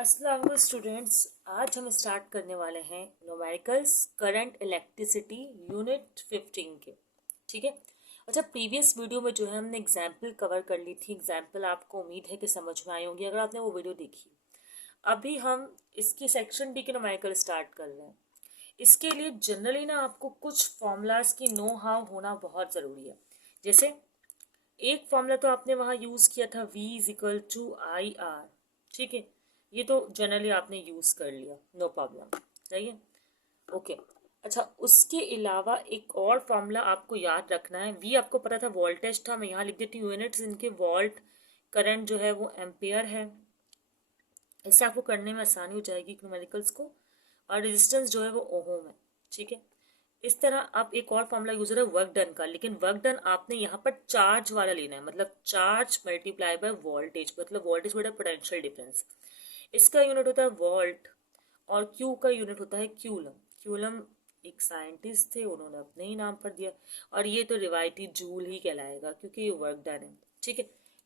अस्सलाम वालेकुम स्टूडेंट्स। आज हम स्टार्ट करने वाले हैं न्यूमेरिकल्स करंट इलेक्ट्रिसिटी यूनिट 15 के। ठीक है। अच्छा, प्रीवियस वीडियो में जो है हमने एग्जाम्पल कवर कर ली थी। एग्जाम्पल आपको उम्मीद है कि समझ में आई होंगी अगर आपने वो वीडियो देखी। अभी हम इसकी सेक्शन डी के न्यूमेरिकल स्टार्ट कर रहे हैं। इसके लिए जनरली ना आपको कुछ फॉर्मूलाज की नो हाउ होना बहुत ज़रूरी है। जैसे एक फॉर्मूला तो आपने वहाँ यूज़ किया था V is equal to I R. ठीक है, ये तो जनरली आपने यूज़ कर लिया, नो प्रॉब्लम। सही है, ओके। अच्छा, उसके अलावा एक और फॉर्मूला आपको याद रखना है। V आपको पता था वोल्टेज था, मैं यहाँ लिख देती हूँ यूनिट्स इनके। वोल्ट करंट जो है वो एम्पेयर है। इससे आपको करने में आसानी हो जाएगी न्यूमेरिकल्स को। और रेजिस्टेंस जो है वो ओहम है। ठीक है, इस तरह आप एक और फॉर्मूला यूज है वर्क डन का, लेकिन वर्क डन आपने यहाँ पर चार्ज वाला लेना है, मतलब चार्ज मल्टीप्लाई बाय वोल्टेज, मतलब वोल्टेज बटा पोटेंशियल डिफरेंस। इसका यूनिट होता है वोल्ट और क्यू का यूनिट होता है क्यूलम। क्यूलम एक साइंटिस्ट थे, उन्होंने अपने ही नाम पर दिया। और ये तो रिवायती जूल ही कहलाएगा क्योंकि ये वर्क डन है। ठीक है,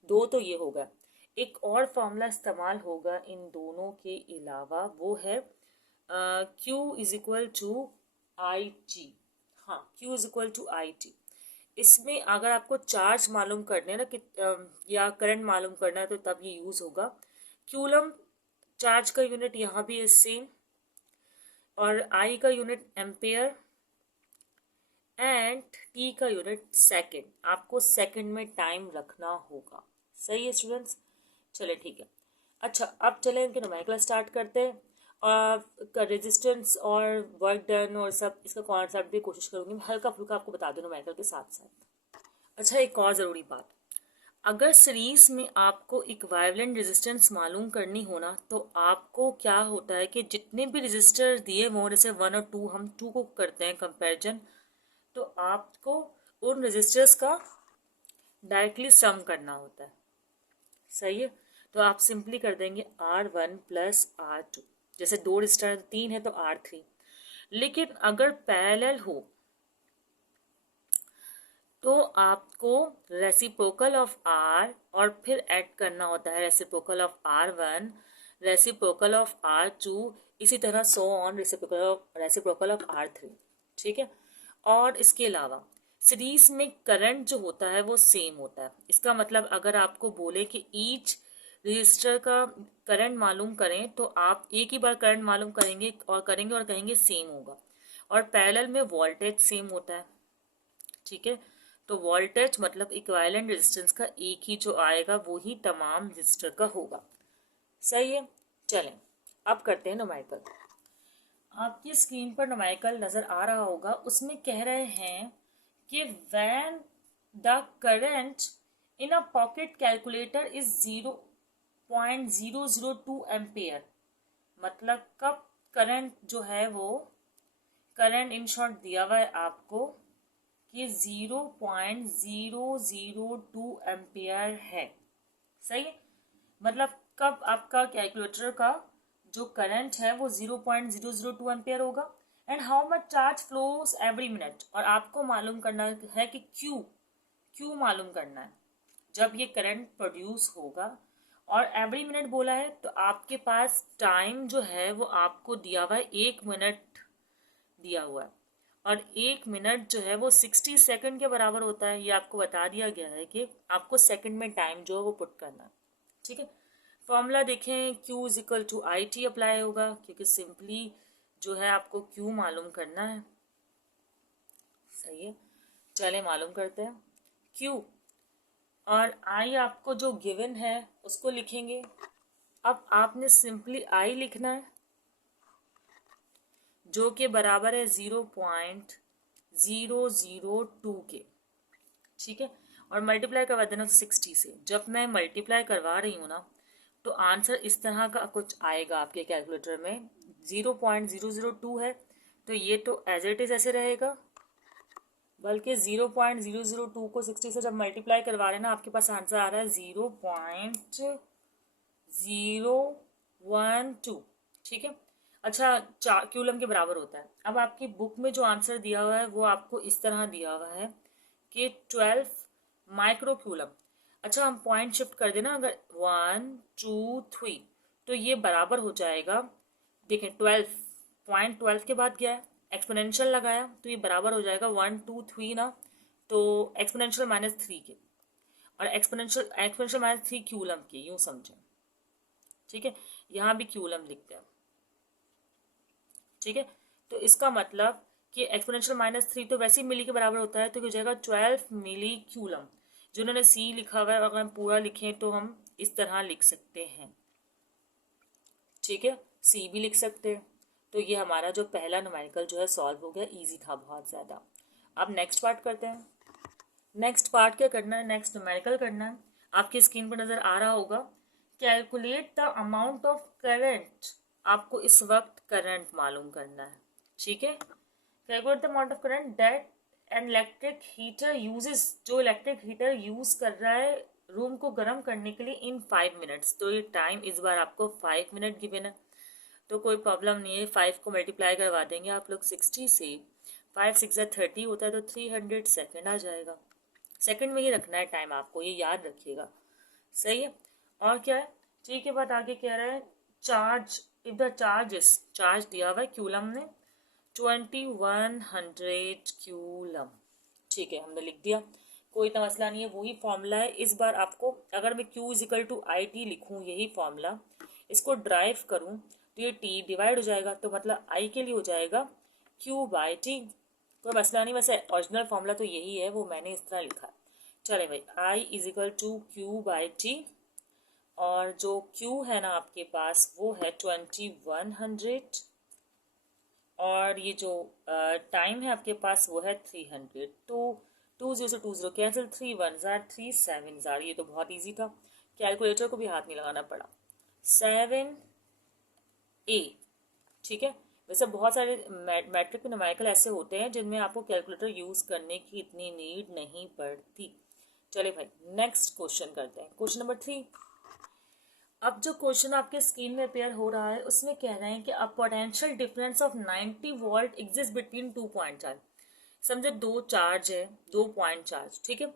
दो तो ये होगा। एक और फॉर्मूला इस्तेमाल होगा इन दोनों के अलावा, वो है Q is equal to I T. हाँ, Q is equal to I T. इसमें अगर आपको चार्ज मालूम करना है ना कि या करंट मालूम करना है तो तब ये यूज़ होगा। क्यूलम चार्ज का यूनिट यहाँ भी है सेम, और आई का यूनिट एम्पेयर एंड टी का यूनिट सेकंड। आपको सेकंड में टाइम रखना होगा। सही है स्टूडेंट्स, चले ठीक है। अच्छा, अब चले इनके न्यूमेरिकल स्टार्ट करते हैं। और रेजिस्टेंस और वर्क डन और सब इसका कॉन्सेप्ट भी कोशिश करूंगी मैं हल्का फुल्का आपको बता दूं न्यूमेरिकल के साथ साथ। अच्छा, एक और ज़रूरी बात, अगर सीरीज में आपको इक्विवेलेंट रेजिस्टेंस मालूम करनी हो ना, तो आपको क्या होता है कि जितने भी रेजिस्टर दिए हुए जैसे 1 और 2, हम 2 को करते हैं कंपैरिजन, तो आपको उन रेजिस्टर्स का डायरेक्टली सम करना होता है। सही है, तो आप सिंपली कर देंगे R1 प्लस R2। जैसे दो रेजिस्टर 3 है तो R3। लेकिन अगर पैरेलल हो तो आपको रेसिप्रोकल ऑफ R और फिर ऐड करना होता है reciprocal of R1, reciprocal of R2, इसी तरह so on reciprocal of R3। ठीक है, और इसके अलावा सीरीज में करंट जो होता है वो सेम होता है। इसका मतलब अगर आपको बोले कि ईच रजिस्टर का करंट मालूम करें तो आप एक ही बार करंट मालूम करेंगे और कहेंगे सेम होगा। और पैरेलल में वोल्टेज सेम होता है। ठीक है, तो वोल्टेज मतलब इक्विवेलेंट रेजिस्टेंस का एक ही जो आएगा वो ही तमाम रजिस्टर का होगा। सही है, चलें अब करते हैं न्यूमेरिकल। आपकी स्क्रीन पर न्यूमेरिकल नजर आ रहा होगा, उसमें कह रहे हैं कि when the current in a pocket calculator is 0.002 ampere. मतलब कब करंट जो है वो, करंट इन शॉर्ट दिया हुआ है आपको कि 0.002 एम्पेयर है। सही है, मतलब कब आपका कैलकुलेटर का जो करंट है वो 0.002 एम्पेयर होगा। And how much charge flows every minute, और आपको मालूम करना है कि क्यू मालूम करना है जब ये करंट प्रोड्यूस होगा। और एवरी मिनट बोला है तो आपके पास टाइम जो है वो आपको दिया हुआ है 1 मिनट दिया हुआ है। और 1 मिनट जो है वो 60 सेकंड के बराबर होता है। ये आपको बता दिया गया है कि आपको सेकंड में टाइम जो है वो पुट करना है। ठीक है, फॉर्मूला देखें, Q is equal to I T apply होगा क्योंकि सिंपली जो है आपको Q मालूम करना है। सही है, चले मालूम करते हैं Q। और I आपको जो गिवन है उसको लिखेंगे। अब आपने सिंपली I लिखना है जो कि बराबर है 0.002 के। ठीक है, और मल्टीप्लाई करवा देना 60 से। जब मैं मल्टीप्लाई करवा रही हूँ ना तो आंसर इस तरह का कुछ आएगा आपके कैलकुलेटर में। 0.002 है तो ये तो एज इट इज ऐसे रहेगा, बल्कि 0.002 को 60 से जब मल्टीप्लाई करवा रहे ना आपके पास आंसर आ रहा है 0.012। ठीक है, अच्छा, क्यूलम के बराबर होता है। अब आपकी बुक में जो आंसर दिया हुआ है वो आपको इस तरह दिया हुआ है कि 12 माइक्रो क्यूलम। अच्छा, हम पॉइंट शिफ्ट कर देना, अगर 1 2 3 तो ये बराबर हो जाएगा, देखें 12 के बाद गया है, एक्सपोनेंशियल लगाया तो ये बराबर हो जाएगा 1 2 3 ना, तो एक्सपोनेंशियल -3 के, और एक्सपोनेंशियल -3 क्यूलम के, यूं समझें, ठीक है। यहाँ भी क्यूलम लिखते हैं, ठीक है। तो इसका मतलब कि एक्सपोनेंशियल -3 तो वैसे ही मिली के बराबर होता है, तो हो जाएगा 12 मिली क्यूलम। जिन्होंने सी लिखा हुआ है, अगर हम पूरा लिखें तो हम इस तरह लिख सकते हैं, ठीक है, सी भी लिख सकते हैं। तो ये हमारा जो पहला न्यूमेरिकल जो है सॉल्व हो गया, इजी था बहुत ज़्यादा। अब नेक्स्ट पार्ट करते हैं। नेक्स्ट पार्ट क्या करना है, नेक्स्ट न्यूमेरिकल करना है। आपकी स्क्रीन पर नज़र आ रहा होगा, calculate the amount of current. आपको इस वक्त करंट मालूम करना है, ठीक है। Calculate the amount of current that an electric heater uses, जो इलेक्ट्रिक हीटर यूज कर रहा है रूम को गर्म करने के लिए इन 5 मिनट्स। तो ये टाइम इस बार आपको 5 मिनट गिवन है, तो कोई प्रॉब्लम नहीं है, 5 को मल्टीप्लाई करवा देंगे आप लोग 60 से, 5 6 30 होता है, तो 300 सेकेंड आ जाएगा। सेकंड में ही रखना है टाइम आपको, ये याद रखिएगा, सही है। और क्या है, ठीक है, बात आगे कह रहा है, चार्ज इफ द चार्ज दिया हुआ है क्यूलम में 2100 क्यूलम, ठीक है, हमने लिख दिया, कोई इतना मसला नहीं है, वही फॉर्मूला है। इस बार आपको अगर मैं Q = IT लिखूँ, यही फॉर्मूला, इसको ड्राइव करूँ तो ये T डिवाइड हो जाएगा, तो मतलब I के लिए हो जाएगा Q/T। कोई मसला नहीं, वैसे ओरिजिनल फॉर्मूला तो यही है, वो मैंने इस तरह लिखा है। चले भाई, I = Q/T, और जो Q है ना आपके पास वो है 2100, और ये जो टाइम है आपके पास वो है 300। तो 20 से 20 कैंसिल, 3 1 जार 3 7 जार, ये तो बहुत इजी था, कैलकुलेटर को भी हाथ नहीं लगाना पड़ा। 7A, ठीक है। वैसे बहुत सारे मैट्रिक न्यूमेरिकल ऐसे होते हैं जिनमें आपको कैलकुलेटर यूज़ करने की इतनी नीड नहीं पड़ती। चलिए भाई नेक्स्ट क्वेश्चन करते हैं, क्वेश्चन नंबर 3। अब जो क्वेश्चन आपके स्क्रीन में अपेयर हो रहा है उसमें कह रहे हैं कि a potential difference of 90 volt exist between 2 point charge. समझे दो चार्ज है, 2 पॉइंट चार्ज, ठीक है,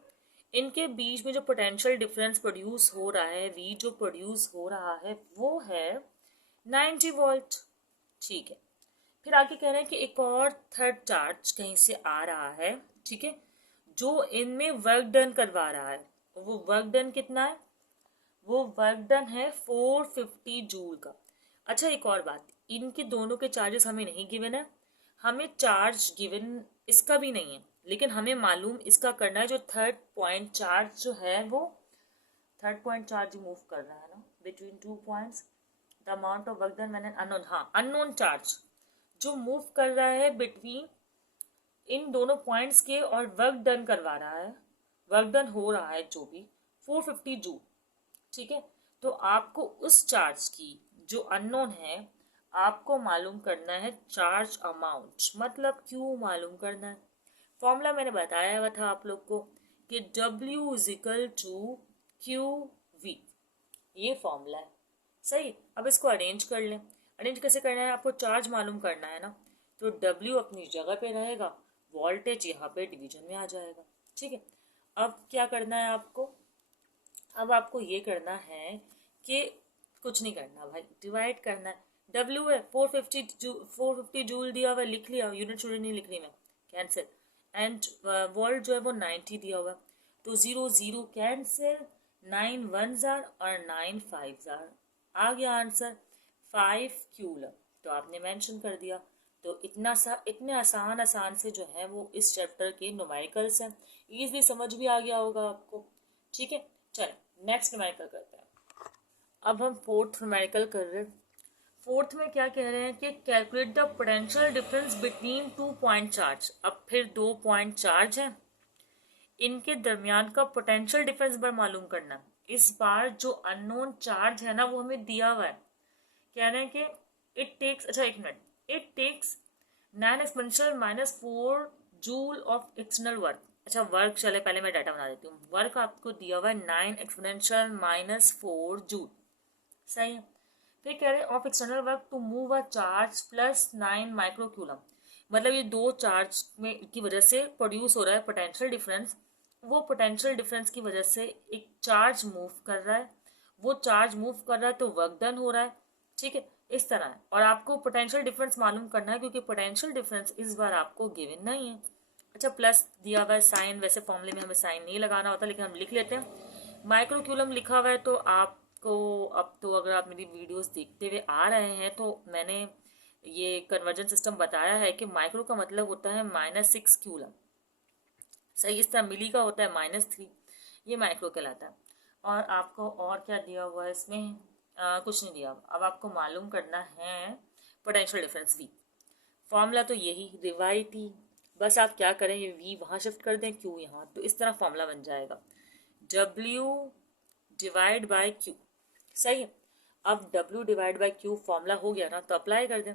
इनके बीच में जो पोटेंशियल डिफरेंस प्रोड्यूस हो रहा है, वी जो प्रोड्यूस हो रहा है वो है 90 वोल्ट, ठीक है। फिर आगे कह रहे हैं कि एक और थर्ड चार्ज कहीं से आ रहा है, ठीक है, जो इनमें वर्क डन करवा रहा है। वो वर्क डन कितना है, वो वर्क डन है 450 जूल का। अच्छा एक और बात, इनके दोनों के चार्जेस हमें नहीं गिवन है, हमें चार्ज गिवन इसका भी नहीं है, लेकिन हमें मालूम इसका करना है, जो थर्ड पॉइंट चार्ज जो है वो थर्ड पॉइंट चार्ज मूव कर रहा है ना between 2 points, the amount of work done when an unknown, हाँ अननोन चार्ज जो मूव कर रहा है बिटवीन इन दोनों पॉइंट्स के और वर्क डन करवा रहा है, वर्क डन हो रहा है जो भी 450 जूल, ठीक है। तो आपको उस चार्ज की जो अननोन है आपको मालूम करना है चार्ज अमाउंट, मतलब क्यू मालूम करना है। फॉर्मूला मैंने बताया हुआ था आप लोग को कि W = QV, ये फॉर्मूला है, सही। अब इसको अरेंज कर लें, अरेंज कैसे करना है, आपको चार्ज मालूम करना है ना, तो W अपनी जगह पे रहेगा, वोल्टेज यहाँ पे डिवीजन में आ जाएगा, ठीक है। अब क्या करना है आपको, अब आपको ये करना है कि कुछ नहीं करना भाई, डिवाइड करना है। W है 450 जूल दिया हुआ, लिख लिया, यूनिट शुरू नहीं लिख रही मैं, कैंसिल, एंड वोल्ट जो है वो 90 दिया हुआ, तो 0 0 कैंसिल, 9 1 जार और 9 5 जार, आ गया आंसर 5 क्यूलम। तो आपने मेंशन कर दिया। तो इतने आसान से जो है वो इस चैप्टर के न्यूमेरिकल्स हैं, इजीली समझ भी आ गया होगा आपको, ठीक है। चलो नेक्स्ट न्यूमेरिकल करते हैं। अब हम फोर्थ न्यूमेरिकल कर रहे हैं। फोर्थ में क्या कह रहे हैं कि calculate the potential difference between 2 point charge. अब फिर 2 पॉइंट चार्ज हैं, इनके दरमियान का पोटेंशियल डिफरेंस बार मालूम करना है। इस बार जो अननोन चार्ज है ना वो हमें दिया हुआ है, कह रहे हैं कि इट टेक्स, अच्छा एक minute, it takes 9 exponential -4 joule of external work. अच्छा वर्क, चले पहले मैं डाटा बना देती हूँ। वर्क आपको दिया हुआ है 9 एक्सपोनेंशियल -4 जूल, सही है। फिर कह रहे हैं of external work to move a charge +9 microcoulomb, मतलब ये दो चार्ज में की वजह से प्रोड्यूस हो रहा है पोटेंशियल डिफरेंस, वो पोटेंशियल डिफरेंस की वजह से एक चार्ज मूव कर रहा है वो चार्ज मूव कर रहा है तो वर्क डन हो रहा है, ठीक है, इस तरह है। और आपको पोटेंशियल डिफरेंस मालूम करना है क्योंकि पोटेंशियल डिफरेंस इस बार आपको गिवन नहीं है। अच्छा, प्लस दिया हुआ है साइन, वैसे फॉर्मूले में हमें साइन नहीं लगाना होता लेकिन हम लिख लेते हैं। माइक्रोक्यूलम लिखा हुआ है तो आपको अब तो अगर आप मेरी वीडियोस देखते हुए आ रहे हैं तो मैंने ये कन्वर्जन सिस्टम बताया है कि माइक्रो का मतलब होता है -6 क्यूलम, सही। इस तरह मिली का होता है -3, ये माइक्रो कहलाता है। और आपको और क्या दिया हुआ है इसमें, कुछ नहीं दिया। अब आपको मालूम करना है पोटेंशियल डिफरेंस वी। फॉर्मूला तो यही रिवाई टी, बस आप क्या करें, ये वी वहाँ शिफ्ट कर दें, क्यू यहाँ, तो इस तरह फॉर्मूला बन जाएगा W डिवाइड बाय क्यू, सही है। अब W divide by Q formula हो गया ना, तो अप्लाई कर दें।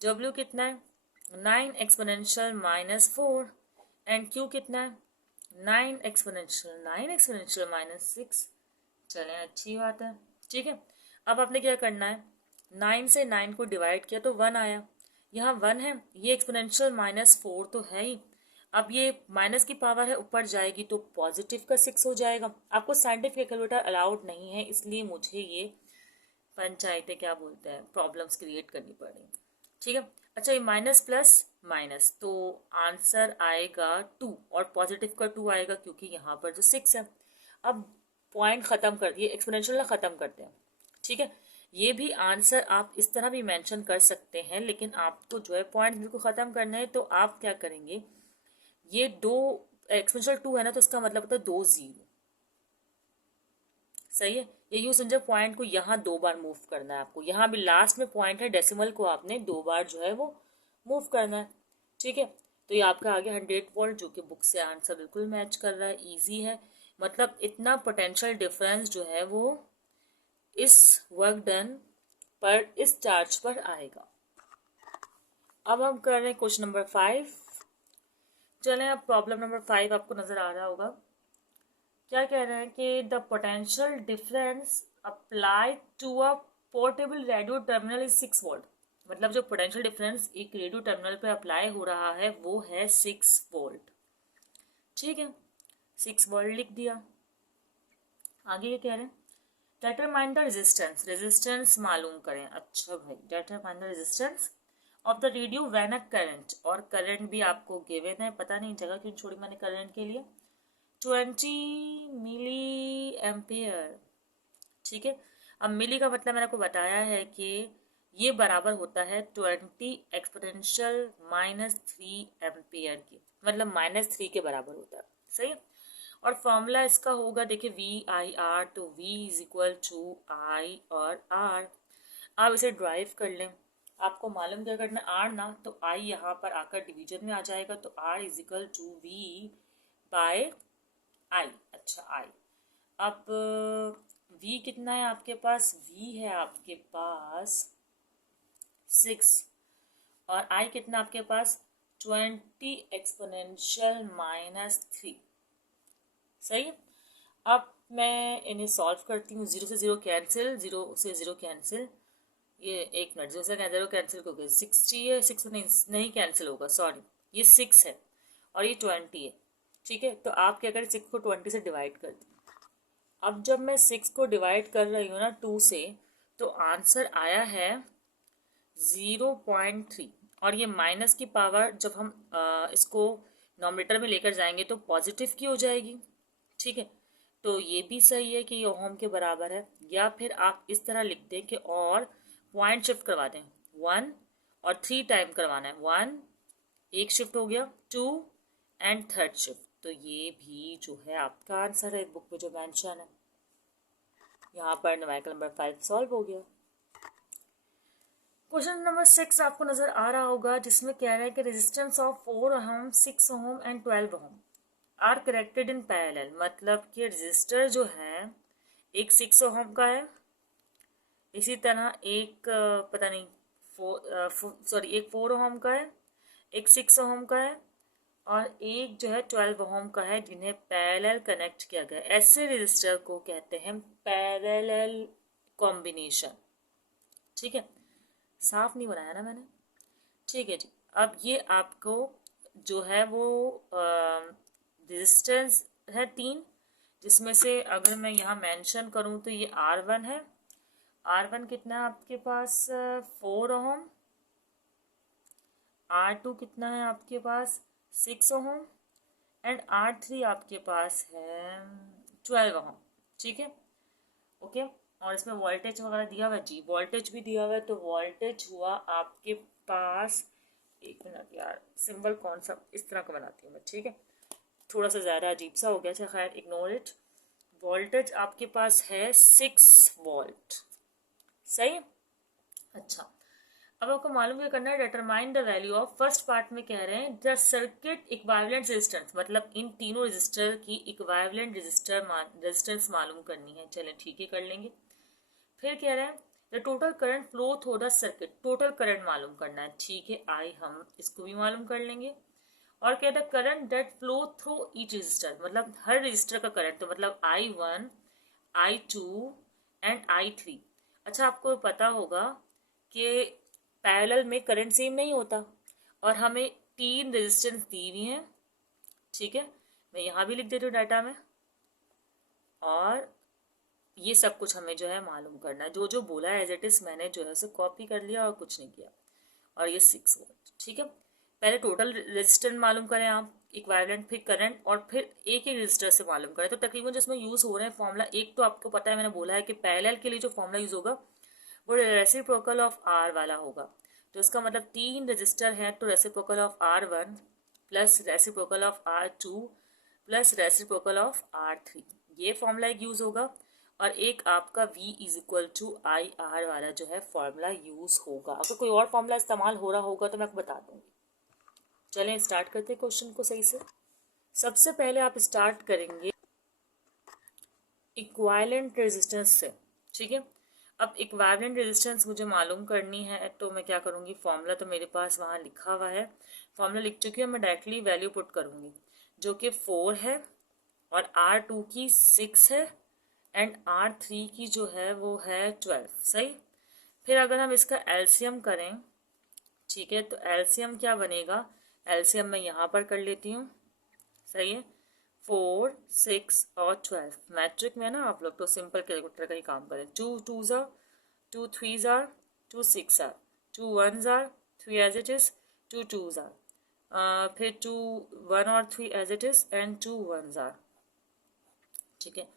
W कितना है 9 एक्सपोनेंशियल -4 एंड Q कितना है 9 एक्सपोनेंशियल -6। चलें, अच्छी बात है, ठीक है। अब आपने क्या करना है, 9 से 9 को डिवाइड किया तो 1 आया, यहाँ 1 है, ये एक्सपोनेंशियल -4 तो है ही। अब ये माइनस की पावर है, ऊपर जाएगी तो पॉजिटिव का 6 हो जाएगा। आपको साइंटिफिक कैलकुलेटर अलाउड नहीं है, इसलिए मुझे ये पंचायतें क्या बोलते हैं प्रॉब्लम्स क्रिएट करनी पड़ी, ठीक है। अच्छा, ये माइनस प्लस माइनस तो आंसर आएगा 2 और पॉजिटिव का 2 आएगा क्योंकि यहाँ पर जो 6 है। अब पॉइंट ख़त्म कर दिए, एक्सपोनेंशियल ख़त्म करते हैं, ठीक है। ये भी आंसर आप इस तरह भी मेंशन कर सकते हैं, लेकिन आपको जो है पॉइंट बिल्कुल ख़त्म करना है तो आप क्या करेंगे, ये 2 एक्सपोनेंशियल 2 है ना, तो इसका मतलब होता है 2 0, सही है। ये यूँ समझो पॉइंट को यहाँ 2 बार मूव करना है आपको, यहाँ भी लास्ट में पॉइंट है, डेसिमल को आपने 2 बार जो है वो मूव करना है, ठीक है। तो ये आपका आ गया 100 वोल्ट, जो कि बुक से आंसर बिल्कुल मैच कर रहा है, इजी है। मतलब इतना पोटेंशियल डिफरेंस जो है वो इस वर्क डन पर, इस चार्ज पर आएगा। अब हम कर रहे हैं क्वेश्चन नंबर 5। चलें, अब प्रॉब्लम नंबर 5 आपको नजर आ रहा होगा। क्या कह रहे हैं कि the potential difference apply to a portable radio terminal is 6 volt. मतलब जो पोटेंशियल डिफरेंस एक रेडियो टर्मिनल पे अप्लाई हो रहा है वो है 6 वोल्ट, ठीक है। 6 वोल्ट लिख दिया। आगे ये कह रहे हैं डिटरमाइन द रेजिस्टेंस, रेजिस्टेंस मालूम करें। अच्छा भाई, determine the resistance of the radio when a current, और करंट भी आपको गिवन है, पता नहीं जगह क्यों छोड़ी मैंने करंट के लिए, 20 मिली एम्पेयर, ठीक है। अब मिली का मतलब मैंने आपको बताया है कि ये बराबर होता है 20 एक्सपोनेंशियल -3 एम्पेयर के, मतलब -3 के बराबर होता है, सही है। और फॉर्मूला इसका होगा, देखिए VIR, तो V is equal to I और R। आप इसे ड्राइव कर लें, आपको मालूम क्या करना, R ना, तो I यहाँ पर आकर डिवीजन में आ जाएगा, तो R is equal to V by I। अच्छा, I। अब V कितना है आपके पास, V है आपके पास 6 और I कितना आपके पास 20 एक्सपोनेंशियल -3, सही है। अब मैं इन्हें सॉल्व करती हूँ, 0 से 0 कैंसिल, 0 से 0 कैंसिल, ये एक मिनट, 0 से 0 कैंसिल हो गया, 60 है, 6 नहीं कैंसिल होगा, सॉरी, ये 6 है और ये 20 है, ठीक है। तो आप क्या करें, 6 को 20 से डिवाइड कर दें। अब जब मैं 6 को डिवाइड कर रही हूँ ना 2 से, तो आंसर आया है 0.3, और ये माइनस की पावर जब हम इसको नॉमिनेटर में लेकर जाएंगे तो पॉजिटिव की हो जाएगी, ठीक है। तो ये भी सही है कि ये ओम के बराबर है। या फिर आप इस तरह लिख दें कि और पॉइंट शिफ्ट करवा दें, 1 और 3 टाइम करवाना है, 1 एक शिफ्ट हो गया, 2 एंड थर्ड शिफ्ट, तो ये भी जो है आपका आंसर है बुक में जो मेंशन है। यहाँ पर न्यूमेरिकल नंबर 5 सॉल्व हो गया। क्वेश्चन नंबर 6 आपको नजर आ रहा होगा, जिसमें कह रहा है कि resistance of 4 ohm, 6 ohm and 12 ohm are connected in parallel. मतलब कि रजिस्टर जो है एक 6 ओम का है, इसी तरह एक पता नहीं एक 4 ओम का है, एक 6 ओम का है और एक जो है 12 ओम का है, जिन्हें पैरेलल कनेक्ट किया गया। ऐसे रजिस्टर को कहते हैं पैरेलल कॉम्बिनेशन, ठीक है। साफ नहीं बनाया ना मैंने, ठीक है जी। अब ये आपको जो है वो रेजिस्टेंस है 3, जिसमें से अगर मैं यहाँ मेंशन करूँ तो ये R1 है। R1 कितना है आपके पास 4 ओम। R2 कितना है आपके पास 6 ओम एंड R3 आपके पास है 12 ओम। ठीक है, ओके। और इसमें वोल्टेज वगैरह दिया हुआ है जी, वोल्टेज भी दिया हुआ है। तो वोल्टेज हुआ आपके पास, एक मिनट यार, सिंबल कौन सा, इस तरह का बनाती हूँ मैं, ठीक है। थोड़ा सा ज़्यादा अजीब सा हो गया, अच्छा खैर इग्नोर इट। वोल्टेज आपके पास है 6 वोल्ट, सही। अच्छा, अब आपको मालूम क्या करना है, determine the value of, first part में कह रहे हैं द सर्किट इक्विवेलेंट रेजिस्टेंस, मतलब इन तीनों रेजिस्टर की इक्विवेलेंट रेजिस्टेंस मालूम करनी है। चलें ठीक है, कर लेंगे। फिर कह रहे हैं the total current flow through the circuit, total current मालूम करना है, ठीक है। आई हम इसको भी मालूम कर लेंगे। और कहता है current that flow through each resistor, मतलब हर रजिस्टर का करंट, तो मतलब I1, I2 एंड I3। अच्छा, आपको पता होगा कि पैरेलल में करंट सेम नहीं होता, और हमें 3 रेजिस्टेंस दी हुई हैं, ठीक है। मैं यहाँ भी लिख देती हूँ डाटा में, और ये सब कुछ हमें जो है मालूम करना है। जो जो बोला है एज इट इज मैंने जो है उसे कॉपी कर लिया और कुछ नहीं किया। और ये 6 वोल्ट, ठीक है। पहले टोटल रेजिस्टेंस मालूम करें आप, इक्विवेलेंट, फिर करंट, और फिर एक एक रेजिस्टर से मालूम करें। तो तकरीबन जिसमें यूज हो रहे हैं फॉर्मूला, एक तो आपको पता है, मैंने बोला है कि पैरेलल के लिए जो फॉर्मूला यूज होगा वो रेसिप्रोकल ऑफ R वाला होगा। तो इसका मतलब 3 रजिस्टर हैं, तो reciprocal of R1 plus reciprocal of R2 plus reciprocal of R3, ये फॉर्मूला एक यूज होगा। और एक आपका V is equal to IR वाला जो है फॉर्मूला यूज होगा। अगर कोई और फॉर्मूला इस्तेमाल हो रहा होगा तो मैं आपको बता दूंगी। चलें स्टार्ट करते हैं क्वेश्चन को सही से। सबसे पहले आप स्टार्ट करेंगे इक्विवेलेंट रेजिस्टेंस से, ठीक है। अब इक्विवेलेंट रेजिस्टेंस मुझे मालूम करनी है, तो मैं क्या करूँगी, फॉर्मूला तो मेरे पास वहाँ लिखा हुआ है, फॉर्मूला लिख चुकी हूँ, मैं डायरेक्टली वैल्यू पुट करूँगी, जो कि 4 है और R2 की 6 है एंड R3 की जो है वो है 12, सही। फिर अगर हम इसका एलसीएम करें, ठीक है, तो एलसीएम क्या बनेगा, एलसीएम मैं यहाँ पर कर लेती हूँ, सही है। 4, 6 और 12, मैट्रिक में ना आप लोग तो सिंपल कैलकुलेटर का ही काम करें। 2 2s are 2 3s are 2 6 are 2 1s are 3 as it is 2 2s are, फिर 2 1 और 3 as it is and 2 1s are, ठीक है।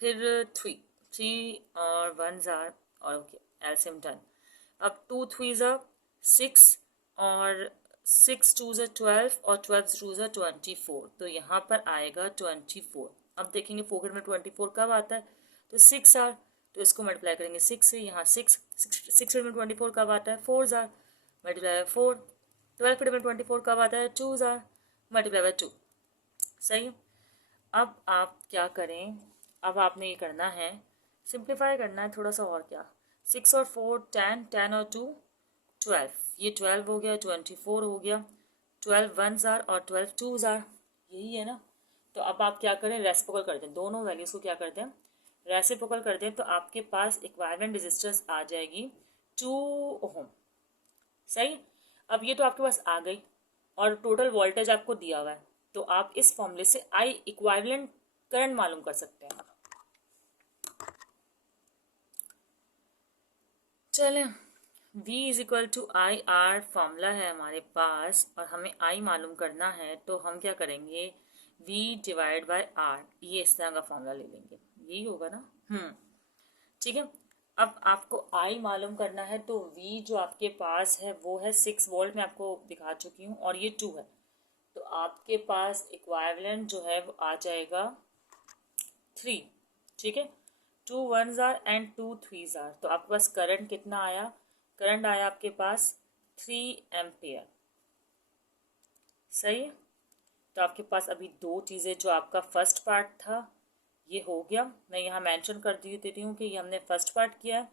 फिर 3 और 1s are, और ओके, एलसीएम डन। अब 2 3s are 6 और 6 2s are 12 और 12 2s are 24, तो यहाँ पर आएगा 24। अब देखेंगे 4 में 24 कब आता है, तो 6 आर, तो इसको मल्टीप्लाई करेंगे 6 से, यहाँ 6 में 24 कब आता है, 4 आर, मल्टीप्लाई 4। 12 में 24 कब आता है, 2 आर, मल्टीप्लाई बाय 2, सही है। अब आप क्या करें, अब आपने ये करना है, सिंप्लीफाई करना है थोड़ा सा, और क्या, 6 और 4 10, 10 और 2 12, ये 12 हो गया, 24 हो गया, 12 1s are और 12 2s are, यही है ना। तो अब आप क्या करें, रेसिप्रोकल कर दें, दोनों वैल्यूज को क्या करते हैं, रेसिप्रोकल कर दें, तो आपके पास इक्विवेलेंट रेजिस्टेंस आ जाएगी 2 ओम, सही। अब ये तो आपके पास आ गई, और टोटल वोल्टेज आपको दिया हुआ है, तो आप इस फॉर्मूले से आई इक्विवेलेंट करंट मालूम कर सकते हैं। चलें, V is equal to IR formula है हमारे पास, और हमें I मालूम करना है, तो हम क्या करेंगे, V डिवाइड बाय R, ये इस तरह का फॉर्मूला ले लेंगे, यही होगा ना। ठीक है। अब आपको I मालूम करना है, तो V जो आपके पास है वो है 6 वोल्ट, मैं आपको दिखा चुकी हूँ, और ये 2 है, तो आपके पास इक्विवेलेंट जो है वो आ जाएगा 3, ठीक है। 2 1s are and 2 3s are, तो आपके पास करंट कितना आया, करंट आया आपके पास 3 एम्पियर, सही है। तो आपके पास अभी दो चीज़ें, जो आपका फर्स्ट पार्ट था ये हो गया, मैं यहाँ मेंशन कर देती हूँ कि ये हमने फर्स्ट पार्ट किया है,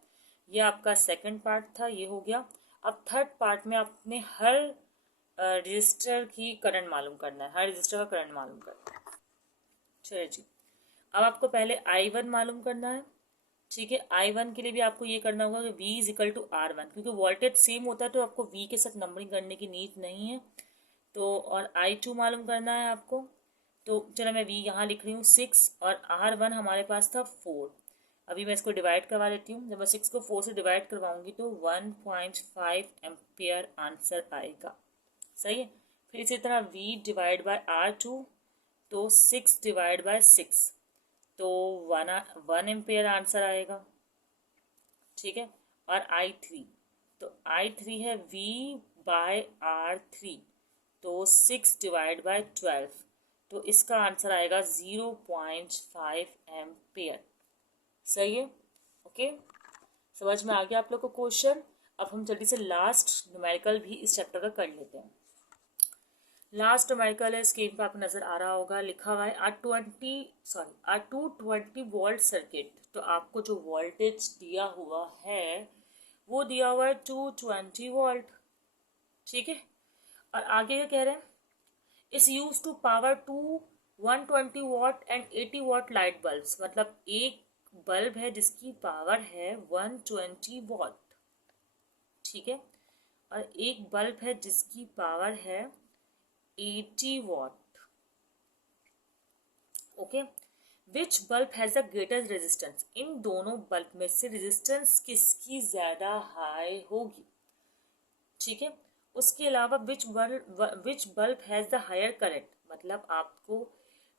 ये आपका सेकंड पार्ट था, ये हो गया। अब थर्ड पार्ट में आपने हर रजिस्टर की करंट मालूम करना है, हर रजिस्टर का करंट मालूम करना है। चलिए जी, अब आपको पहले I1 मालूम करना है, ठीक है। I1 के लिए भी आपको ये करना होगा कि V is equal to R1, क्योंकि वोल्टेज सेम होता है तो आपको V के साथ नंबरिंग करने की नीड नहीं है। तो और I2 मालूम करना है आपको, तो चलो मैं V यहाँ लिख रही हूँ 6 और R1 हमारे पास था 4। अभी मैं इसको डिवाइड करवा लेती हूँ। जब मैं 6 को 4 से डिवाइड करवाऊंगी तो 1.5 एम्पियर आंसर आएगा। सही है। फिर इसी तरह V डिवाइड बाय R2 तो 6 डिवाइड बाय 6 तो 1 एम्पियर आंसर आएगा। ठीक है। और I3 तो I3 है V बाय R3 तो 6 डिवाइड बाय 12 तो इसका आंसर आएगा 0.5 एम्पियर। सही है। ओके, समझ में आ गया आप लोग को क्वेश्चन। अब हम जल्दी से लास्ट न्यूमेरिकल भी इस चैप्टर का कर लेते हैं। लास्ट न्यूमेरिकल है, स्क्रीन पर आपको नजर आ रहा होगा, लिखा हुआ है आ 220 वोल्ट सर्किट। तो आपको जो वोल्टेज दिया हुआ है वो दिया हुआ है 220 वोल्ट। ठीक है। और आगे क्या कह रहे हैं, is use to power 120 watt and 80 watt light bulbs. मतलब एक बल्ब है जिसकी पावर है 120 वॉट। ठीक है। और एक बल्ब है जिसकी पावर है 80 watt. Okay. Which bulb has the greatest resistance. इन दोनों बल्ब में से रेजिस्टेंस किसकी ज्यादा हाई होगी। ठीक है। उसके अलावा which bulb has the higher current. मतलब आपको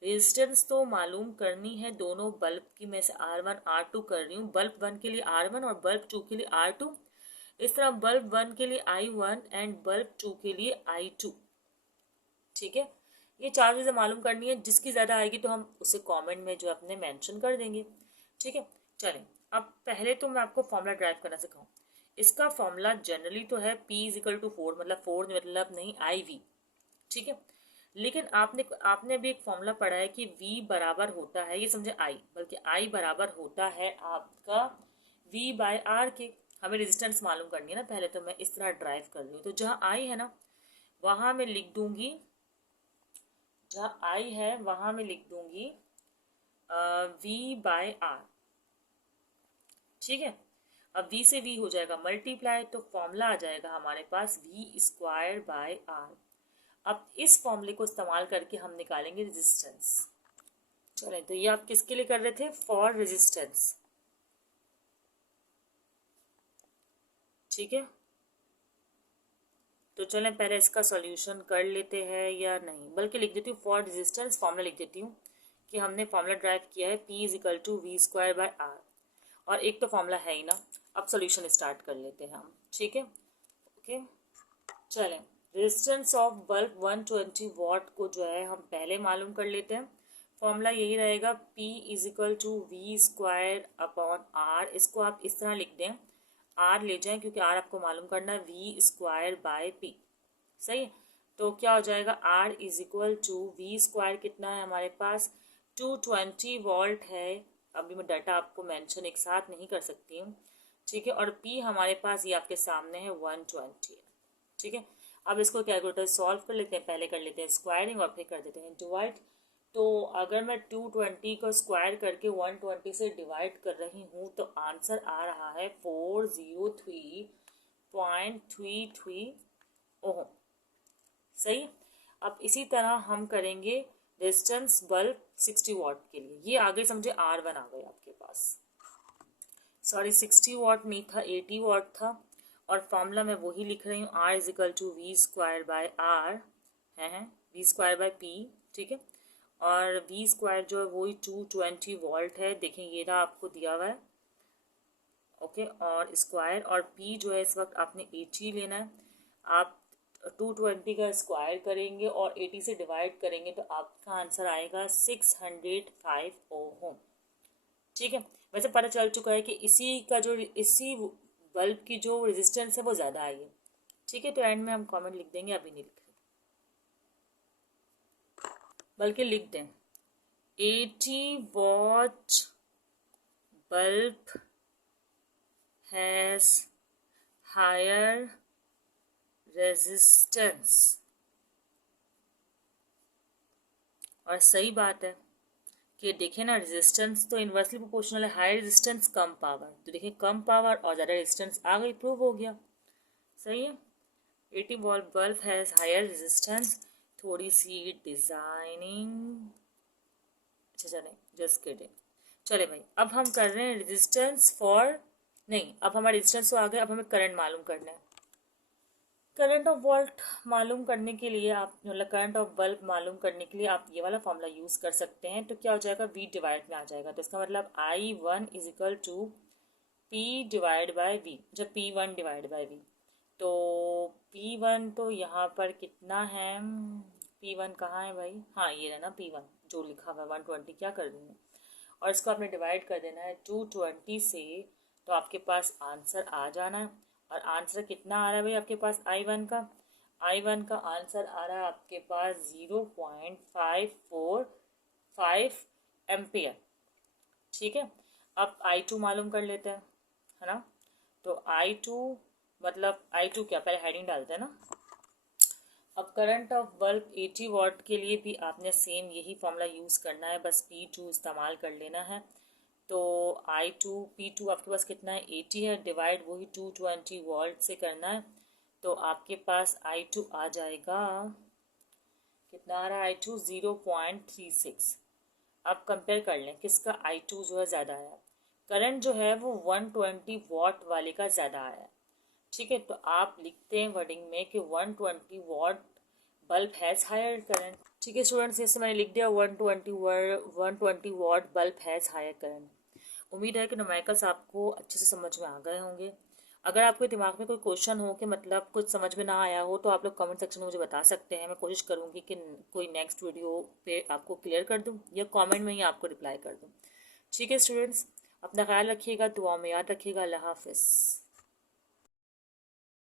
रेजिस्टेंस तो मालूम करनी है दोनों बल्ब की। मैं से R1 R2 कर रही हूँ। बल्ब 1 के लिए R1 और बल्ब 2 के लिए R2। इस तरह बल्ब 1 के लिए I1 एंड बल्ब 2 के लिए I2। ठीक है। ये चार चीज़ें मालूम करनी है, जिसकी ज़्यादा आएगी तो हम उसे कमेंट में जो अपने मेंशन कर देंगे। ठीक है। चलें, अब पहले तो मैं आपको फॉर्मूला ड्राइव करना सिखाऊं। इसका फॉर्मूला जनरली तो है P = 4, मतलब 4 मतलब नहीं IV। ठीक है। लेकिन आपने भी एक फॉर्मूला पढ़ा है कि V बराबर होता है, ये समझे I, बल्कि I बराबर होता है आपका V बाय R के। हमें रेजिस्टेंस मालूम करनी है ना। पहले तो मैं इस तरह ड्राइव कर रही हूँ। तो जहाँ I है ना वहाँ मैं लिख दूंगी, जहाँ I है वहाँ मैं लिख दूंगी V बाय R। ठीक है। अब V से V हो जाएगा मल्टीप्लाई, तो फॉर्मूला आ जाएगा हमारे पास V² बाय R। अब इस फॉर्मूले को इस्तेमाल करके हम निकालेंगे रेजिस्टेंस। चलें, तो ये आप किसके लिए कर रहे थे, फॉर रेजिस्टेंस। ठीक है। तो चलें पहले इसका सॉल्यूशन कर लेते हैं, या नहीं बल्कि लिख देती हूँ फॉर रेजिस्टेंस। फॉर्मूला लिख देती हूँ कि हमने फॉर्मूला ड्राइव किया है P = V² बाय R। और एक तो फॉर्मूला है ही ना। अब सॉल्यूशन स्टार्ट कर लेते हैं हम। ठीक है। ओके, चलें। रेजिस्टेंस ऑफ बल्ब 120 वॉट को जो है हम पहले मालूम कर लेते हैं। फॉर्मूला यही रहेगा P = V² अपॉन R। इसको आप इस तरह लिख दें, R ले जाएं क्योंकि R आपको मालूम करना है, V² बाय P। सही है। तो क्या हो जाएगा, R = V² कितना है हमारे पास 220 वोल्ट है। अभी मैं डाटा आपको मेंशन एक साथ नहीं कर सकती हूँ। ठीक है। और P हमारे पास ये आपके सामने है 120 है। ठीक है। अब इसको कैलकुलेटर सॉल्व कर लेते हैं। पहले कर लेते हैं स्क्वायरिंग और फिर कर देते हैं डिवाइड। तो अगर मैं 220 को स्क्वायर करके 120 से डिवाइड कर रही हूँ तो आंसर आ रहा है 403.33 ओम। सही। अब इसी तरह हम करेंगे रेजिस्टेंस बल्ब 60 वॉट के लिए। ये आगे समझे R1 आ गया आपके पास। सॉरी 60 वॉट नहीं था, 80 वॉट था। और फॉर्मूला मैं वही लिख रही हूँ, R = V² बाय R है V² बाय P। ठीक है। और V² जो है वही 220 वोल्ट है। देखें ये रहा आपको दिया हुआ है। ओके। और स्क्वायर और P जो है इस वक्त आपने 80 लेना है। आप 220 का स्क्वायर करेंगे और 80 से डिवाइड करेंगे तो आपका आंसर आएगा 605 ओम। ठीक है। वैसे पता चल चुका है कि इसी बल्ब की जो रेजिस्टेंस है वो ज़्यादा आई है। ठीक है। तो एंड में हम कमेंट लिख देंगे, अभी नहीं लिख रहे, बल्कि लिख दें 80 watt bulb has higher resistance. और सही बात है कि देखें ना, रेजिस्टेंस तो इन्वर्सली प्रोपोर्शनल है। हाई रेजिस्टेंस कम पावर, तो देखें कम पावर और ज़्यादा रेजिस्टेंस आ गई, प्रूव हो गया। सही है। 80 watt bulb has higher resistance. थोड़ी सी डिज़ाइनिंग अच्छा चले, जस्ट किडिंग। चले भाई, अब हम कर रहे हैं रेजिस्टेंस फॉर, नहीं अब हमारा रेजिस्टेंस तो आ गया, अब हमें करंट मालूम करना है। करंट ऑफ वोल्ट मालूम करने के लिए आप, मतलब करंट ऑफ बल्ब मालूम करने के लिए आप ये वाला फॉर्मूला यूज़ कर सकते हैं। तो क्या हो जाएगा, V डिवाइड में आ जाएगा। तो इसका मतलब I1 is equal to P divide by V, जब P1 डिवाइड बाय V। तो P1 तो यहाँ पर कितना है, P1 कहाँ है भाई, हाँ ये है ना P1 जो लिखा हुआ है 120, क्या कर रही है, और इसको आपने डिवाइड कर देना है 220 से। तो आपके पास आंसर आ जाना है। और आंसर कितना आ रहा है भाई आपके पास, I1 का, I1 का आंसर आ रहा है आपके पास 0.545 एम्पियर। ठीक है, अब I2 मालूम कर लेते हैं, है ना। तो I2 मतलब I2 क्या, पहले हेडिंग डालते हैं ना। अब करंट ऑफ बल्ब 80 वॉट के लिए भी आपने सेम यही फॉर्मूला यूज़ करना है, बस P2 इस्तेमाल कर लेना है। तो I2 P2 आपके पास कितना है, 80 है, डिवाइड वही 220 वोल्ट से करना है। तो आपके पास I2 आ जाएगा, कितना आ रहा है I2, 0.36। अब कंपेयर कर लें किसका, I2 जो है ज़्यादा आया, करंट जो है वो 120 वॉट वाले का ज़्यादा आया। ठीक है, तो आप लिखते हैं वर्डिंग में कि 120 watt bulb has higher current. ठीक है स्टूडेंट्स, जैसे मैंने लिख दिया 120 watt bulb has higher current. उम्मीद है कि न्यूमेरिकल्स आपको अच्छे से समझ में आ गए होंगे। अगर आपके दिमाग में कोई क्वेश्चन हो कि मतलब कुछ समझ में ना आया हो, तो आप लोग कमेंट सेक्शन में मुझे बता सकते हैं। मैं कोशिश करूँगी कि कोई नेक्स्ट वीडियो पे आपको क्लियर कर दूँ या कमेंट में ही आपको रिप्लाई कर दूँ। ठीक है स्टूडेंट्स, अपना ख्याल रखिएगा, दुआ में याद रखिएगा। अल्लाह हाफिज़।